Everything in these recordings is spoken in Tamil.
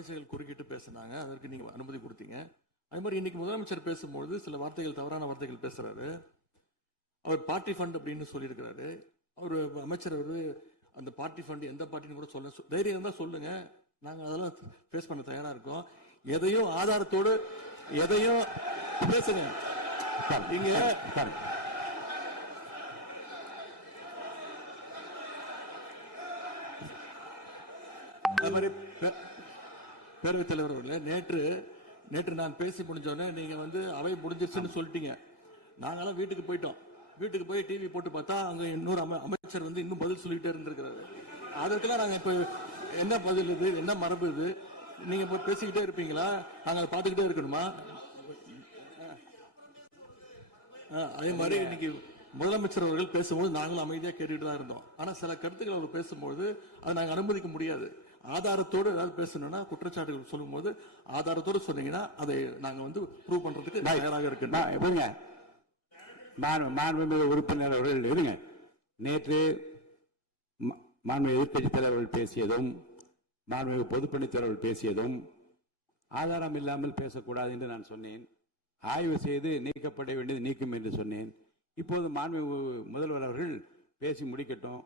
அமைச்சர்கள் குறுக்கிட்டு பேசினாங்க, அதற்கு நீங்க அனுமதி கொடுத்தீங்க. அதே மாதிரி இன்னைக்கு முதலமைச்சர் பேசும்போது சில வார்த்தைகள், தவறான வார்த்தைகள் பேசுறாரு. அவர் பார்ட்டி ஃபண்ட் அப்படின்னு சொல்லியிருக்கிறாரு. அவர் அமைச்சர் அந்த பார்ட்டி ஃபண்ட் எந்த பார்ட்டின்னு கூட சொல்ல தைரியம் இருந்தா சொல்லுங்க, நாங்க அதெல்லாம் ஃபேஸ் பண்ண தயாரா இருக்கோம். எதையும் ஆதாரத்தோடு எதையும் பேசுங்க. நீங்க அது மாதிரி பேரவைத் தலைவர் அவர்களே, நேற்று நான் பேசி முடிஞ்சோடனே நீங்க அவை முடிஞ்சிருச்சுன்னு சொல்லிட்டீங்க. நாங்கெல்லாம் வீட்டுக்கு போயிட்டோம். வீட்டுக்கு போய் டிவி போட்டு பார்த்தா அங்க இன்னொரு அமைச்சர் இன்னும் பதில் சொல்லிட்டே இருந்திருக்கிறாரு. அதற்கெல்லாம் நாங்க இப்ப என்ன பதில் இது, என்ன மரபு இது? நீங்க இப்ப பேசிக்கிட்டே இருப்பீங்களா? நாங்க அதை பார்த்துக்கிட்டே இருக்கணுமா? அதே மாதிரி இன்னைக்கு முதலமைச்சர் அவர்கள் பேசும்போது நாங்களும் அமைதியா கேட்டுட்டு தான் இருந்தோம். ஆனா சில கருத்துக்கள் அவர் பேசும்போது அதை நாங்க அனுமதிக்க முடியாது. ஆதாரத்தோடு ஏதாவது பேசணும்னா, குற்றச்சாட்டுகள் சொல்லும் போது ஆதாரத்தோடு சொன்னீங்கன்னா அதை நாங்க ப்ரூவ் பண்றதுக்கு தயாராக இருக்கு. மாண்புமிகு உறுப்பினர் அவர்கள் இருங்க. நேற்று மாண்புமிகு எதிர்க்கட்சித் தலைவர்கள் பேசியதும், மாண்புமிகு பொதுப்பணித் தலைவர்கள் பேசியதும் ஆதாரம் இல்லாமல் பேசக்கூடாது என்று நான் சொன்னேன். ஆய்வு செய்து நீக்கப்பட வேண்டியது நீக்கும் என்று சொன்னேன். இப்போது மாண்புமிகு முதல்வர் அவர்கள் பேசி முடிக்கட்டும்.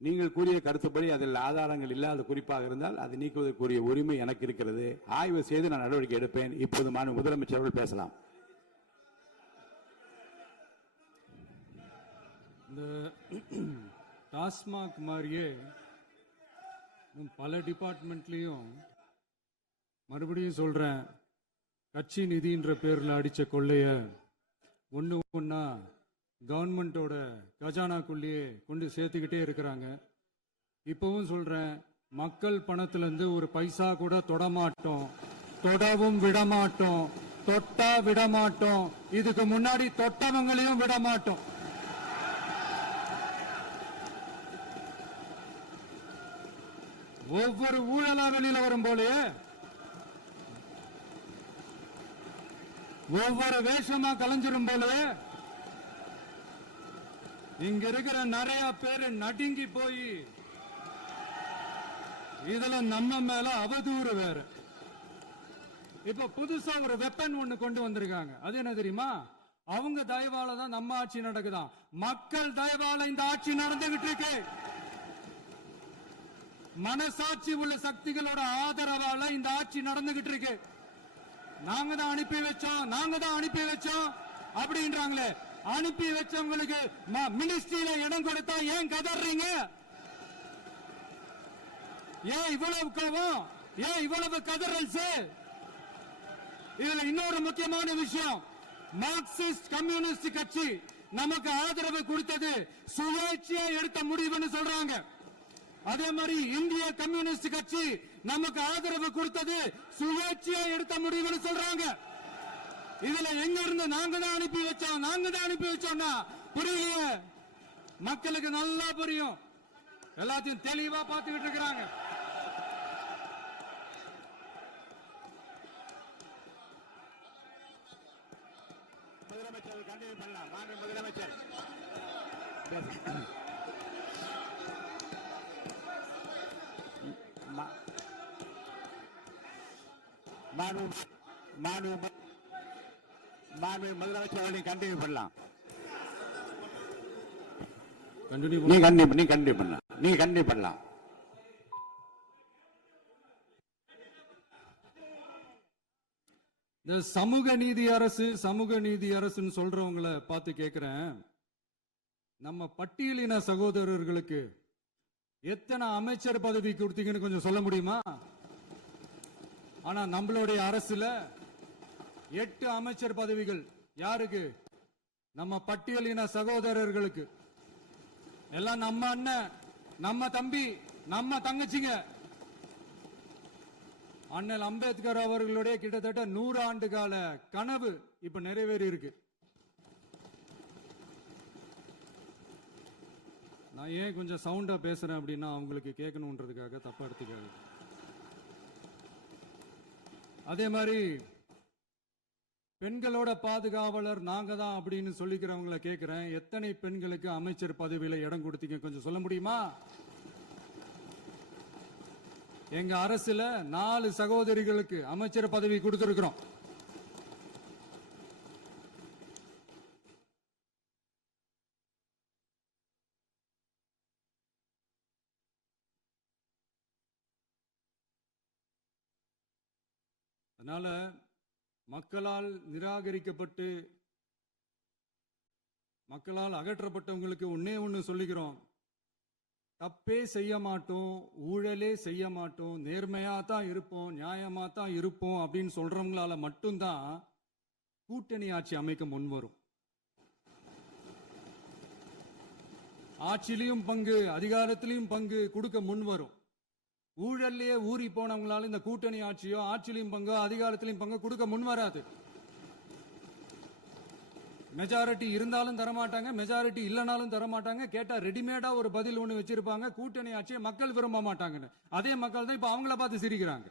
நீங்கள் கூறிய கருத்துப்படி அதில் ஆதாரங்கள் இல்லாத குறிப்பாக இருந்தால் அதை நீக்குவதற்குரிய உரிமை எனக்கு இருக்கிறது. ஆய்வு செய்து நான் நடவடிக்கை எடுப்பேன். இப்போது மாண்புமிகு முதலமைச்சர் அவர்கள் பேசலாம். இந்த டாஸ்மாக் மாதிரியே பல டிபார்ட்மெண்ட்லயும் மறுபடியும் சொல்றேன், கட்சி நிதின்ற பேர்ல அடிச்ச கொள்ளைய ஒன்னா கவர்மெண்டோட கஜானாக்குள்ளேயே கொண்டு சேர்த்துக்கிட்டே இருக்கிறாங்க. இப்பவும் சொல்றேன், மக்கள் பணத்துல இருந்து ஒரு பைசா கூட தொடமாட்டோம், தொடவும் விடமாட்டோம், தொட்டா விடமாட்டோம். இதுக்கு முன்னாடி தொட்டவங்களையும் விடமாட்டோம். ஒவ்வொரு ஊழலா வெளியில வரும் போலே, ஒவ்வொரு வேஷமா கலைஞ்சிரும் போலே, இங்க இருக்கிற நிறைய பேரு நடுங்கி போய் இதுல நம்ம மேல அவதூறு வேற. இப்ப புதுசா ஒரு வெப்பன் ஒண்ணு கொண்டு வந்திருக்காங்க. அது என்ன தெரியுமா? அவங்க தயவால தான் நம்ம ஆட்சி நடக்குதான். மக்கள் தயவால இந்த ஆட்சி நடந்துகிட்டு இருக்கு. மனசாட்சி உள்ள சக்திகளோட ஆதரவால இந்த ஆட்சி நடந்துகிட்டு இருக்கு. நாங்க தான் அனுப்பி வச்சோம் அப்படின்றாங்களே. அனுப்பி வச்சவங்களுக்கு மினிஸ்ட்ரியில இடம் கொடுத்தா ஏன் கதறீங்க? ஏன் இவ்வளவு கோபம்? ஏன் இவ்வளவு கதறல்ஸ்? இதுல இன்னொரு முக்கியமான விஷயம், மார்க்சிஸ்ட் கம்யூனிஸ்ட் கட்சி நமக்கு ஆதரவு கொடுத்தது சுயேட்சையா எடுத்த முடிவுன்னு சொல்றாங்க. அதே மாதிரி இந்திய கம்யூனிஸ்ட் கட்சி நமக்கு ஆதரவு கொடுத்தது சுயேட்சையா எடுத்த முடிவுன்னு சொல்றாங்க. இதுல எங்க இருந்து நாங்க தான் அனுப்பி வச்சோம்னா புரியலையே. மக்களுக்கு நல்லா புரியும், எல்லாத்தையும் தெளிவா பார்த்துக்கிட்டு இருக்கிறாங்க. முதலமைச்சர் கண்டினியூ பண்ணலாம். முதலமைச்சர் முதலமைச்சர் கண்டினியூ பண்ணலாம். நீ கண்டினியூ பண்ணலாம். இந்த சமூக நீதி அரசுன்னு சொல்றவங்களை பார்த்து கேட்கிறேன், நம்ம பட்டியலின சகோதரர்களுக்கு எத்தனை அமைச்சர் பதவி கொடுத்தீங்கன்னு கொஞ்சம் சொல்ல முடியுமா? ஆனா நம்மளுடைய அரசுல 8 அமைச்சர் பதவிகள் யாருக்கு? நம்ம பட்டியலின சகோதரர்களுக்கு. எல்லாம் நம்ம அண்ணன், நம்ம தம்பி, நம்ம தங்கச்சிங்க. அண்ணல் அம்பேத்கர் அவர்களுடைய கிட்டத்தட்ட 100 ஆண்டு கால கனவு இப்ப நிறைவேறி இருக்கு. நான் ஏன் கொஞ்சம் சவுண்டா பேசுறேன் அப்படின்னா அவங்களுக்கு கேட்கணுன்றதுக்காக தப்பா எடுத்துக்காது. அதே மாதிரி பெண்களோட பாதுகாவலர் நாங்க தான் அப்படின்னு சொல்லிக்கிறவங்களை கேட்கிறேன், எத்தனை பெண்களுக்கு அமைச்சர் பதவியில இடம் கொடுத்தீங்க கொஞ்சம் சொல்ல முடியுமா? எங்க அரசுல 4 சகோதரிகளுக்கு அமைச்சர் பதவி கொடுத்திருக்கிறோம். அதனால மக்களால் நிராகரிக்கப்பட்டு மக்களால் அகற்றப்பட்டவங்களுக்கு ஒண்ணு சொல்லிக்கிறோம், தப்பே செய்ய மாட்டோம், ஊழலே செய்ய மாட்டோம், நேர்மையா தான் இருப்போம், நியாயமா தான் இருப்போம் அப்படின்னு சொல்றவங்களால மட்டும்தான் கூட்டணி ஆட்சி அமைக்க முன்வரும். ஆட்சியிலையும் பங்கு, அதிகாரத்திலையும் பங்கு கொடுக்க முன்வரும். ஊழல்லையே ஊறி போனவங்களால இந்த கூட்டணி ஆட்சியோ ஆட்சியிலையும் பங்கு அதிகாரத்திலையும் பங்கு கொடுக்க முன்வராது. மெஜாரிட்டி இருந்தாலும் தரமாட்டாங்க, மெஜாரிட்டி இல்லைனாலும் தரமாட்டாங்க. கேட்டா ரெடிமேடா ஒரு பதில் ஒண்ணு வச்சிருப்பாங்க, கூட்டணி ஆட்சியை மக்கள் விரும்ப மாட்டாங்கன்னு. அதே மக்கள் தான் இப்ப அவங்கள பார்த்து சிரிக்கிறாங்க.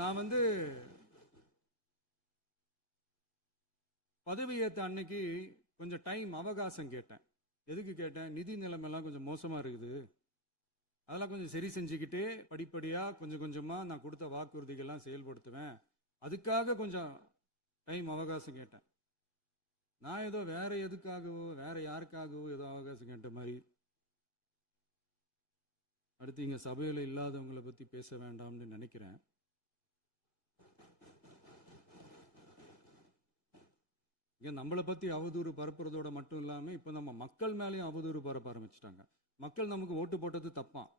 நான் பதவியேற்ற அன்னைக்கு கொஞ்சம் டைம் அவகாசம் கேட்டேன். எதுக்கு கேட்டேன்? நிதி நிலைமைலாம் கொஞ்சம் மோசமா இருக்குது, அதெல்லாம் கொஞ்சம் சரி செஞ்சுக்கிட்டே படிப்படியா கொஞ்சம் கொஞ்சமா நான் கொடுத்த வாக்குறுதிகள்லாம் செயல்படுத்துவேன், அதுக்காக கொஞ்சம் டைம் அவகாசம் கேட்டேன். நான் ஏதோ வேற எதுக்காகவோ வேற யாருக்காகவோ ஏதோ அவகாசம் கேட்ட மாதிரி. அடுத்து இங்க சபையில இல்லாதவங்களை பத்தி பேச வேண்டாம்னு நினைக்கிறேன். இங்க நம்மளை பத்தி அவதூறு பரப்புறதோட மட்டும் இல்லாம இப்ப நம்ம மக்கள் மேலேயும் அவதூறு பரப்ப ஆரம்பிச்சிட்டாங்க. மக்கள் நமக்கு ஓட்டு போட்டது தப்பான்,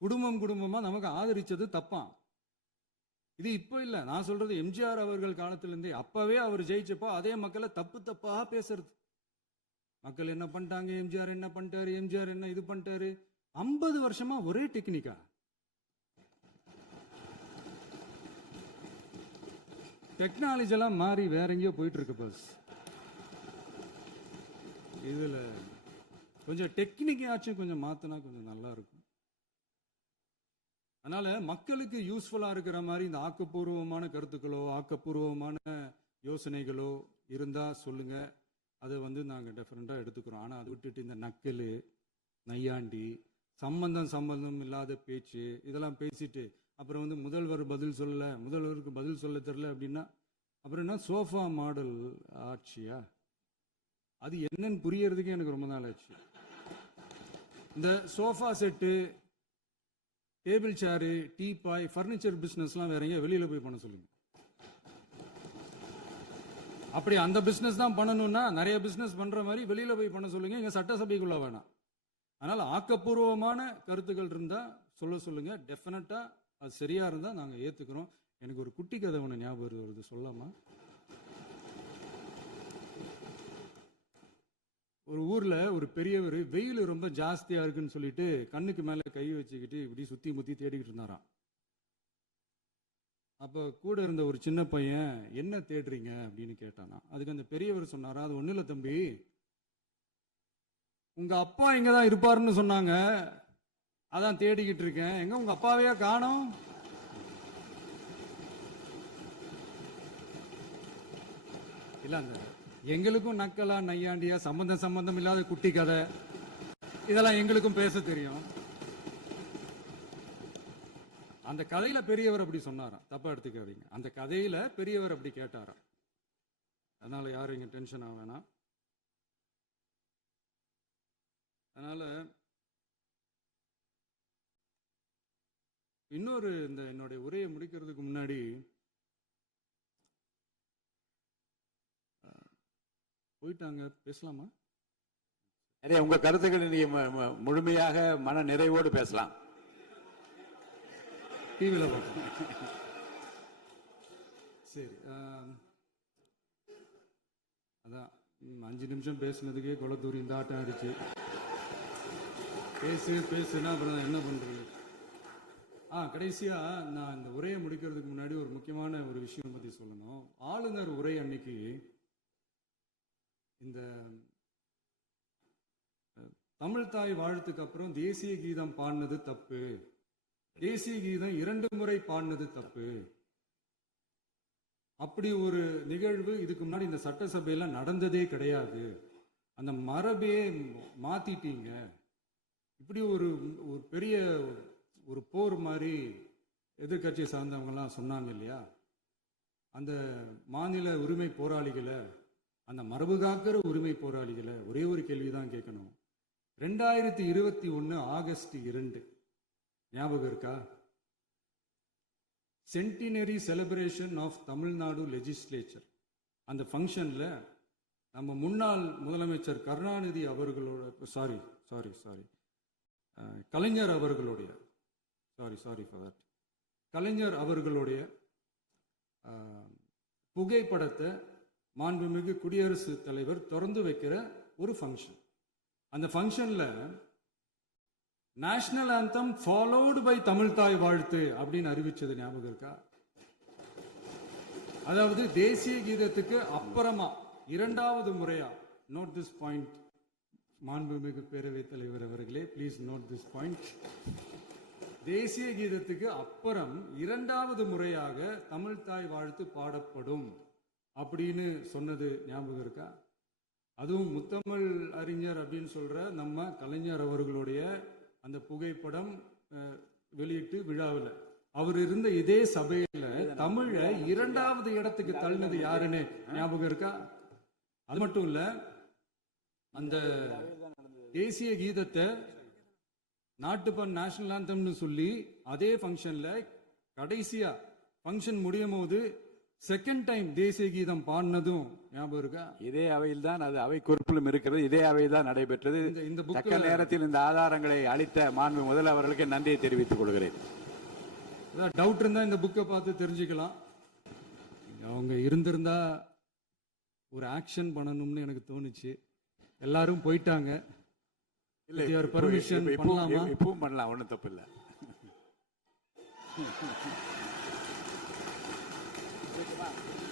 குடும்பம் குடும்பமா நமக்கு ஆதரிச்சது தப்பான். இது இப்ப இல்ல, நான் சொல்றது எம்ஜிஆர் அவர்கள் காலத்திலிருந்தே. அப்பவே அவர் ஜெயிச்சப்போ அதே மக்களை தப்பு தப்பா பேசுறது. மக்கள் என்ன பண்ணிட்டாங்க, எம்ஜிஆர் என்ன பண்ணிட்டாரு, எம்ஜிஆர் என்ன இது பண்ணிட்டாரு. 50 வருஷமா ஒரே டெக்னிக்கா. டெக்னாலஜி எல்லாம் மாறி வேற எங்கேயோ போயிட்டு இருக்கு பஸ். இதுல கொஞ்சம் டெக்னிக்காச்சும் கொஞ்சம் மாத்தினா கொஞ்சம் நல்லா இருக்கும். அதனால மக்களுக்கு யூஸ்ஃபுல்லா இருக்கிற மாதிரி இந்த ஆக்கப்பூர்வமான கருத்துக்களோ ஆக்கப்பூர்வமான யோசனைகளோ இருந்தா சொல்லுங்க, அதை நாங்க டெஃபரெண்டா எடுத்துக்கிறோம். ஆனா அதை விட்டுட்டு இந்த நக்கலு நையாண்டி சம்பந்தம் இல்லாத பேச்சு இதெல்லாம் பேசிட்டு அப்புறம் முதல்வர் பதில் சொல்லல, முதல்வருக்கு பதில் சொல்ல தெரியல அப்படின்னா அப்புறம் என்ன சோஃபா மாடல் ஆட்சியா? அது என்னன்னு புரியறதுக்கே எனக்கு ரொம்ப நாள் ஆச்சு. இந்த sofa set, table chair, teapoy, furniture பிசினஸ்லாம் வேற எங்க வெளியில போய் பண்ண சொல்லுங்க. அப்படி அந்த பிசினஸ் தான் பண்ணணும்னா நிறைய பிசினஸ் பண்ற மாதிரி வெளியில போய் பண்ண சொல்லுங்க, இங்க சட்டசபைக்குள்ள வேணாம். அதனால ஆக்கப்பூர்வமான கருத்துக்கள் இருந்தா சொல்லுங்க, டெஃபினட்டா அது சரியா இருந்தா நாங்க ஏத்துக்கிறோம். எனக்கு ஒரு குட்டி கதை ஒண்ணு ஞாபகம் வருது, சொல்லாமா? ஒரு ஊர்ல ஒரு பெரியவர் வெயில் ரொம்ப ஜாஸ்தியா இருக்குன்னு சொல்லிட்டு கண்ணுக்கு மேல கை வச்சுக்கிட்டு இப்படி சுத்தி முத்தி தேடிக்கிட்டு இருந்தாராம். அப்ப கூட இருந்த ஒரு சின்ன பையன் என்ன தேடுறீங்க அப்படின்னு கேட்டானா. அதுக்கு அந்த பெரியவர் சொன்னாரா, அது ஒண்ணு இல்ல தம்பி, உங்க அப்பா இங்கதான் இருப்பாருன்னு சொன்னாங்க, அதான் தேடிக்கிட்டு இருக்கேன். எங்க உங்க அப்பாவையா காணோம்? இல்ல அந்த எங்களுக்கும் நக்கலா நையாண்டியா சம்பந்தம் இல்லாத குட்டி கதை இதெல்லாம் எங்களுக்கும் பேச தெரியும். அந்த கதையில பெரியவர் அப்படி சொன்னாராம், தப்பா எடுத்துக்காதீங்க. அந்த கதையில பெரியவர் அப்படி கேட்டாராம். அதனால யாரும் இங்க டென்ஷன் ஆக வேணாம். அதனால இன்னொரு இந்த என்னுடைய உரையை முடிக்கிறதுக்கு முன்னாடி போயிட்டாங்க, பேசலாமா? உங்க கருத்துக்களை நீங்க முழுமையாக மன நிறைவோடு பேசலாம். டிவியில பார்ப்போம். சரி, அதான் 5 நிமிஷம் பேசுனதுக்கே கொலத்தூரி இந்த ஆட்டம் ஆயிடுச்சு. பேசுனா அப்புறம் என்ன பண்றது? கடைசியா நான் இந்த உரையை முடிக்கிறதுக்கு முன்னாடி ஒரு முக்கியமான ஒரு விஷயம் பத்தி சொல்லணும். ஆளுநர் உரை அன்னைக்கு இந்த தமிழ் தாய் வாழ்த்துக்கு அப்புறம் தேசிய கீதம் பாடினது தப்பு, தேசிய கீதம் 2 முறை பாடினது தப்பு, அப்படி ஒரு நிகழ்வு இதுக்கு முன்னாடி இந்த சட்டசபையில நடந்ததே கிடையாது, அந்த மரபே மாத்திட்டீங்க, இப்படி ஒரு ஒரு பெரிய ஒரு போர் மாதிரி எதிர்க்கட்சி சார்ந்தவங்கலாம் சொன்னாங்க இல்லையா, அந்த மாநில உரிமை போராளிகளை, அந்த மரபு காக்கிற உரிமை போராளிகளை ஒரே ஒரு கேள்வி தான் கேட்கணும். 2021 ஆகஸ்ட் 2 ஞாபகம் இருக்கா? Centenary celebration of Tamil Nadu legislature. அந்த ஃபங்க்ஷன்ல நம்ம முன்னாள் முதலமைச்சர் கருணாநிதி அவர்களோட கலைஞர் அவர்களுடைய கலைஞர் அவர்களுடைய புகைப்படத்தை மாண்புமிகு குடியரசுத் தலைவர் திறந்து வைக்கிற ஒரு ஃபங்க்ஷன். அந்த ஃபங்க்ஷன்ல national anthem followed by Tamil தாய் வாழ்த்து அப்படின்னு அறிவிச்சது ஞாபகம் இருக்கா? அதாவது தேசிய கீதத்துக்கு அப்புறமா இரண்டாவது முறையா, நோட் திஸ் பாயிண்ட் மாண்புமிகு பேரவைத் தலைவர் அவர்களே, ப்ளீஸ் நோட் திஸ் பாயிண்ட். தேசிய கீதத்துக்கு அப்புறம் இரண்டாவது முறையாக தமிழ் தாய் வாழ்த்து பாடப்படும் அப்படின்னு சொன்னது ஞாபகம் இருக்கா? அதுவும் முத்தமிழ் அறிஞர் அப்படின்னு சொல்ற நம்ம கலைஞர் அவர்களுடைய அந்த புகைப்படம் வெளியிட்டு விழாவில் அவர் இருந்த இதே சபையில தமிழை இரண்டாவது இடத்துக்கு தள்ளினது யாருன்னு ஞாபகம் இருக்கா? அது மட்டும் இல்ல, அந்த தேசிய கீதத்தை நாட்டுப்பண் நேஷனல் ஆந்தம்னு சொல்லி அதே ஃபங்க்ஷன்ல கடைசியா ஃபங்க்ஷன் முடியும் போது செகண்ட் டைம் தேசிய கீதம் பாடினதும் ஞாபகம் இருக்கா? இதே அவையில் தான், அது அவை குறிப்பிலும் இருக்கிறது, இதே அவையில் தான் நடைபெற்றது. இந்த தக்க நேரத்தில் இந்த ஆதாரங்களை அளித்த மாண்பு முதல் அவர்களுக்கு நன்றியை தெரிவித்துக் கொள்கிறேன். டவுட் இருந்தா இந்த புக்கை பார்த்து தெரிஞ்சுக்கலாம். அவங்க இருந்திருந்தா ஒரு ஆக்ஷன் பண்ணணும்னு எனக்கு தோணுச்சு. எல்லாரும் போயிட்டாங்க. பர்மிஷன் பண்ணலாமா? இப்பவும் பண்ணலாம், ஒன்றும் தப்பு இல்லை.